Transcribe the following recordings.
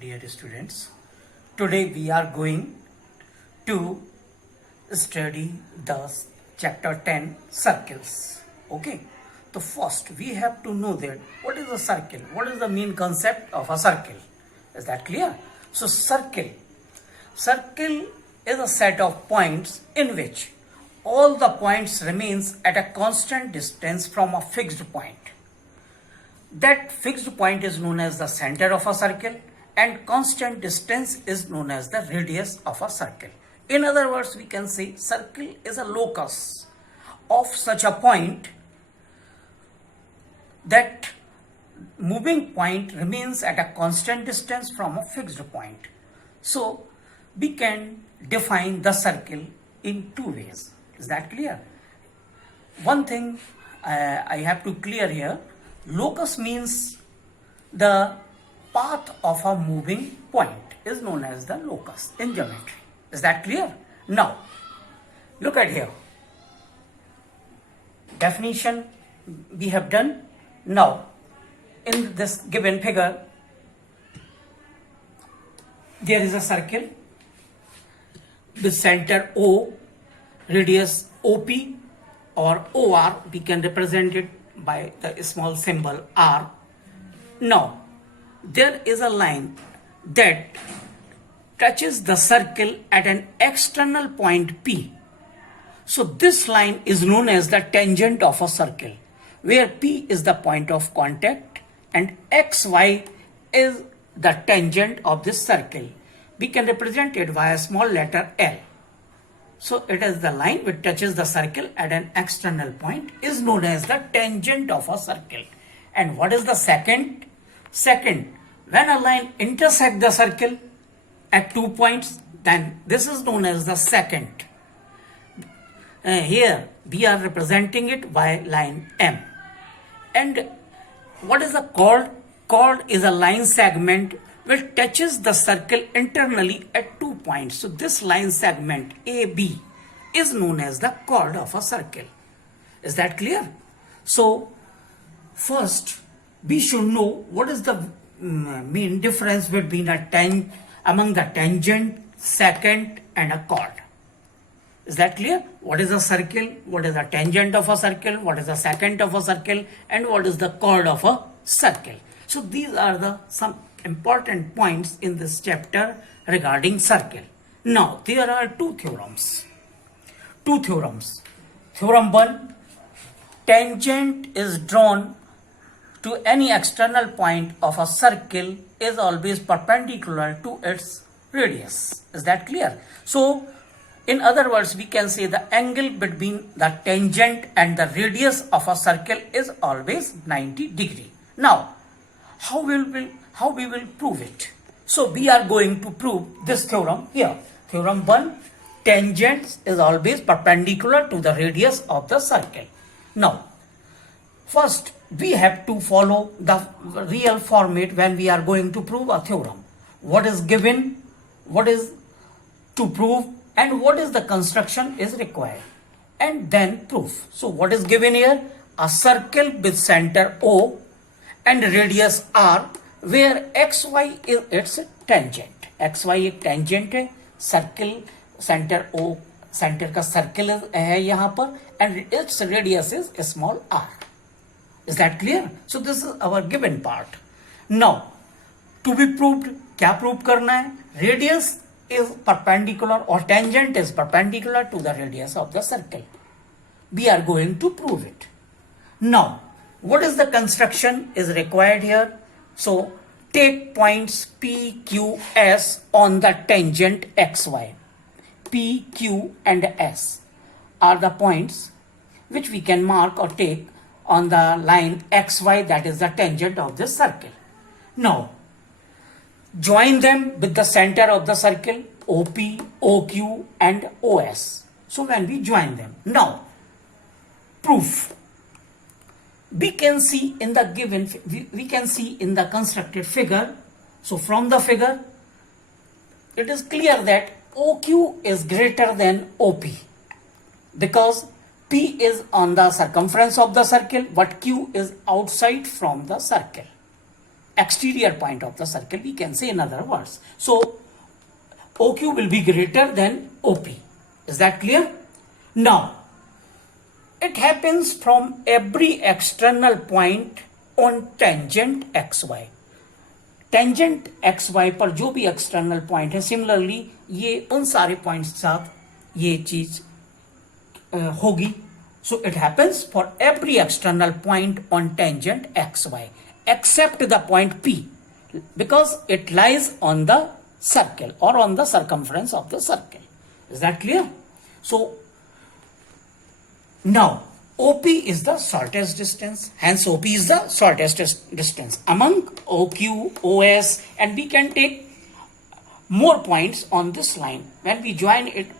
dear students. Today we are going to study the chapter 10 circles. Okay. So first we have to know that what is a circle? What is the main concept of a circle? Is that clear? So circle is a set of points in which all the points remains at a constant distance from a fixed point. That fixed point is known as the center of a circle and constant distance is known as the radius of a circle. In other words, we can say circle is a locus of such a point that moving point remains at a constant distance from a fixed point. So we can define the circle in two ways. Is that clear? One thing I have to clear here. Locus means the path of a moving point is known as the locus in geometry. Is that clear? Now, look at here. Definition we have done. Now, in this given figure, there is a circle with center O, radius OP or OR. We can represent it by the small symbol R. Now, there is a line that touches the circle at an external point P. So this line is known as the tangent of a circle, where P is the point of contact and XY is the tangent of this circle. We can represent it by a small letter L. So it is the line which touches the circle at an external point is known as the tangent of a circle. And what is the second? Second, when a line intersects the circle at 2 points, then this is known as the second. Here we are representing it by line M. And what is the chord? Chord is a line segment which touches the circle internally at 2 points. So this line segment AB is known as the chord of a circle. Is that clear? So first we should know what is the main difference between among the tangent, secant and a chord. Is that clear? What is a circle? What is a tangent of a circle? What is a secant of a circle? And what is the chord of a circle? So these are some important points in this chapter regarding circle. Now there are two theorems. Theorem 1, tangent is drawn to any external point of a circle is always perpendicular to its radius. Is that clear? So in other words, we can say the angle between the tangent and the radius of a circle is always 90 degree. Now, how we will prove it? So we are going to prove this theorem here. Theorem 1, tangent is always perpendicular to the radius of the circle. Now, first we have to follow the real format when we are going to prove a theorem. What is given, what is to prove, and what is the construction is required, and then proof. So what is given here? A circle with center O and radius R where XY is its tangent. XY एक tangent है, circle center O, center का circle है यहाँ पर, and its radius is small r. Is that clear? So this is our given part. Now to be proved, क्या prove करना है? Radius is perpendicular or tangent is perpendicular to the radius of the circle. We are going to prove it. Now, what is the construction is required here? So, take points P, Q, S on the tangent XY. P, Q and S are the points which we can mark or take on the line XY, that is the tangent of this circle. Now, join them with the center of the circle OP, OQ and OS. So when we join them, now proof. We can see in the given, we can see in the constructed figure. So from the figure, it is clear that OQ is greater than OP because P is on the circumference of the circle, but Q is outside from the circle. exterior point of the circle, we can say in other words. So OQ will be greater than OP. Is that clear? Now, it happens from every external point on tangent XY. Tangent X Y पर जो भी external point है, similarly ये उन सारे points के साथ ये चीज होगी. So it happens for every external point on tangent X Y except the point P because it lies on the circle और on the circumference of the circle. Is that clear? So now OP is the shortest distance, hence OP is the shortest distance among OQ, OS, and we can take more points on this line. When we join it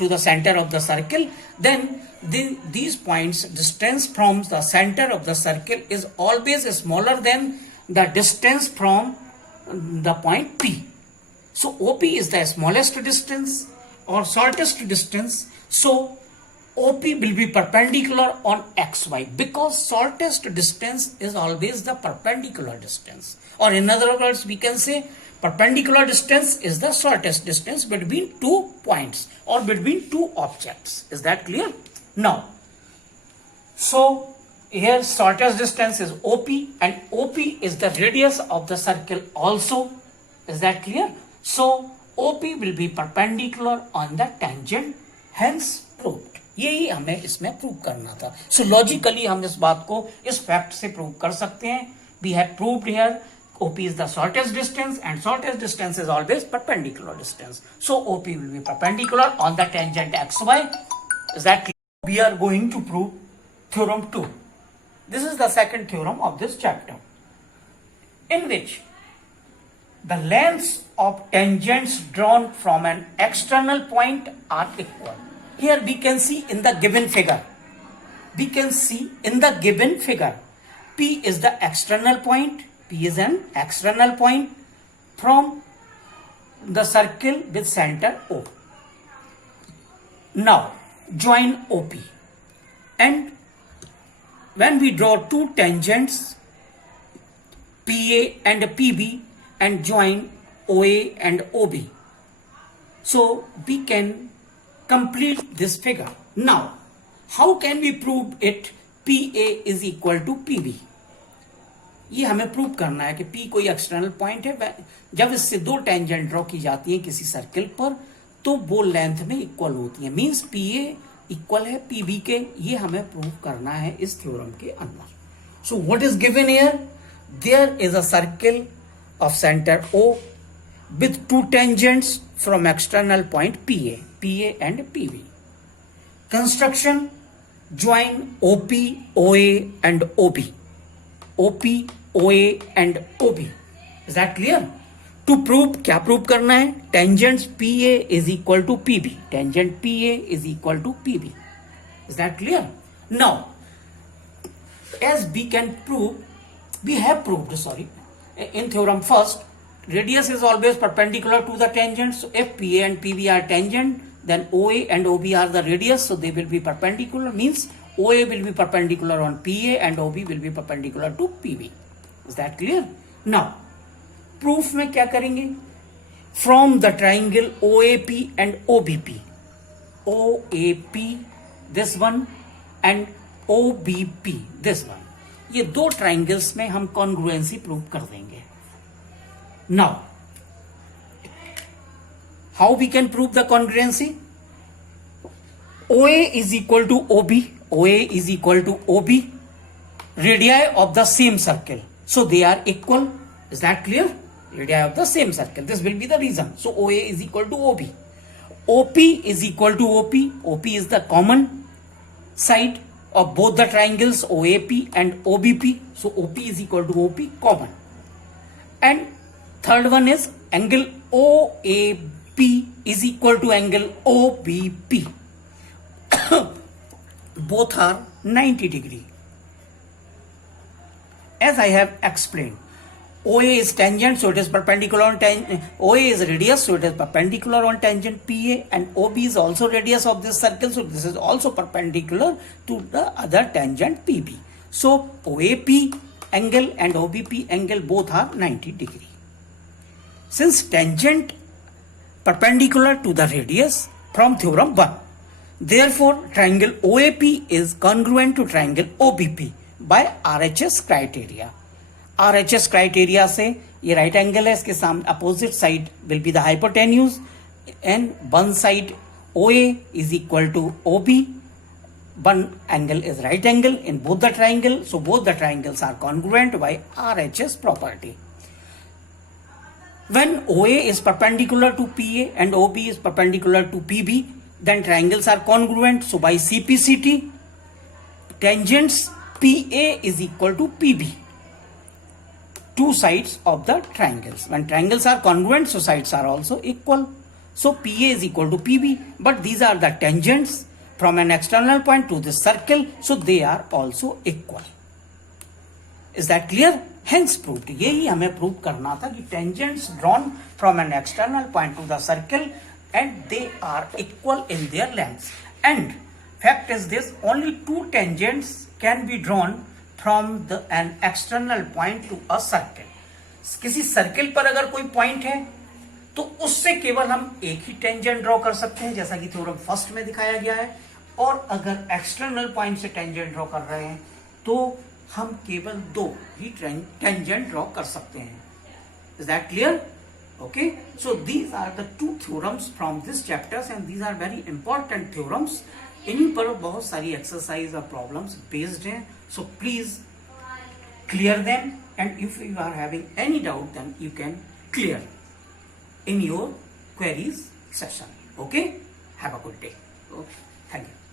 to the center of the circle, then these points, distance from the center of the circle is always smaller than the distance from the point P. So OP is the smallest distance or shortest distance. So OP will be perpendicular on XY because shortest distance is always the perpendicular distance. Or in other words, we can say perpendicular distance is the shortest distance between two points or between two objects. Is that clear? Now, so here shortest distance is OP and OP is the radius of the circle also. Is that clear? So OP will be perpendicular on the tangent, hence proved. यही हमें इसमें prove करना था. So logically हम इस बात को इस फैक्ट से प्रूव कर सकते हैं. We have proved here OP is the shortest distance and shortest distance is always perpendicular distance. So OP will be perpendicular on the tangent XY. Is that clear? We are going to prove theorem 2. This is the second theorem of this chapter, in which the lengths of tangents drawn from an external point are equal. Here we can see in the given figure. We can see in the given figure. P is the external point. P is an external point from the circle with center O. Now join OP. And when we draw two tangents PA and PB and join OA and OB, so we can complete this figure. Now, how can we prove it PA is equal to PB? ये हमें prove करना है कि P कोई external point है. जब इससे दो टेंजेंट ड्रॉ की जाती है किसी सर्किल पर तो वो लेंथ में इक्वल होती है. मींस PA इक्वल है PB के. ये हमें प्रूव करना है इस थ्योरम के अंदर. So what is given here? There is a circle of centre O with two tangents from external point PA and PB. Construction: join OP, OA and OB. OP, OA and OB. Is that clear? To prove, क्या prove करना है? Tangents PA is equal to PB. Tangent PA is equal to PB. Is that clear? Now, as we can prove, we have proved, in theorem first, radius is always perpendicular to the tangent. So if PA and PB are tangent, then OA and OB are the radius, so they will be perpendicular. Means OA will be perpendicular on PA and OB will be perpendicular to PB. Is that clear? Now, proof में क्या करेंगे? From the triangle OAP and OBP, OAP this one and OBP this one, ये दो triangles में हम congruency prove कर देंगे. Now, how we can prove the congruency? OA is equal to OB. OA is equal to OB. Radii of the same circle. So they are equal. Is that clear? Radii of the same circle. This will be the reason. So OA is equal to OB. OP is equal to OP. OP is the common side of both the triangles OAP and OBP. So OP is equal to OP common. And third one is angle OAP is equal to angle OBP. Both are 90 degree. As I have explained, OA is tangent, so it is perpendicular on tangent. OA is radius, so it is perpendicular on tangent PA, and OB is also radius of this circle, so this is also perpendicular to the other tangent PB. So OAP angle and OBP angle both are 90 degree. Since tangent perpendicular to the radius from theorem 1, therefore triangle OAP is congruent to triangle OBP by RHS criteria. RHS criteria से ये right angle है, इसके सामने opposite side will be the hypotenuse and one side OA is equal to OB. One angle is right angle in both the triangle, so both the triangles are congruent by RHS property. When OA is perpendicular to PA and OB is perpendicular to PB, then triangles are congruent. So by CPCT, tangents PA is equal to PB. Two sides of the triangles. When triangles are congruent, so sides are also equal. So PA is equal to PB, but these are the tangents from an external point to this circle, so they are also equal. Is that clear? Hence proved. यही हमें prove करना था कि tangents drawn from an external point to the circle and they are equal in their lengths. And fact is this: only two tangents can be drawn from an external point to a circle. किसी circle पर अगर कोई point है तो उससे केवल हम एक ही टेंजेंट ड्रॉ कर सकते हैं, जैसा कि थ्योरम फर्स्ट में दिखाया गया है. और अगर एक्सटर्नल पॉइंट से टेंजेंट ड्रॉ कर रहे हैं तो हम केवल दो ही टेंजेंट ड्रॉ कर सकते हैं. Is that clear? Okay, so these are the two theorems from this chapters and these are very important theorems. इन्हीं पर बहुत सारी एक्सरसाइज और प्रॉब्लम्स बेस्ड हैं. So please clear them, and if you are having any doubt then you can clear in your queries section. Okay, have a good day. Okay, thank you.